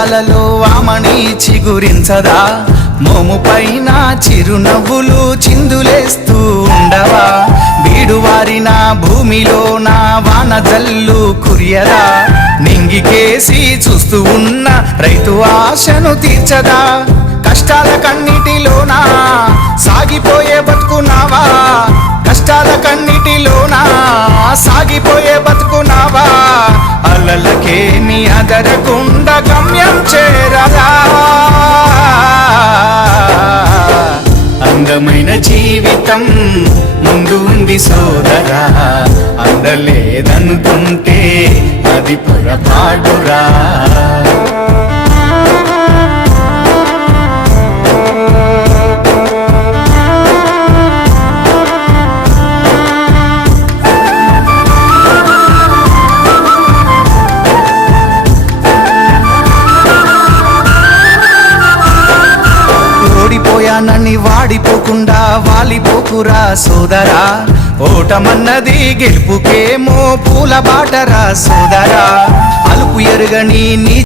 అందాలలో ఆమని చిగురించదా మోము పైన చిరునవ్వులు చిందులేస్తూ ఉండవా బీడువారిన భూమిలో నా వాన జల్లు కురియదా నింగికేసి చూస్తూ ఉన్న రైతు ఆశను తీర్చదా కష్టాల కన్నిటిలోనా సాగిపోయే బతుకున్నావా కష్టాల కన్నిటిలోనా సాగిపోయే బతుకున్నావా అలలకేమి అదరకుండా గమ్యం చేరదా అందమైన జీవితం ముందు ఉంది సోదరా అందలేదనుకుంటే అది పొరపాటురా ఓడిపోయానని వాడిపోకుండా వాలిపోకురా సోదరా ఓటమన్నది గెలుపుకేమో పూల బాటరా సోదరా అలుపు ఎరుగని నీ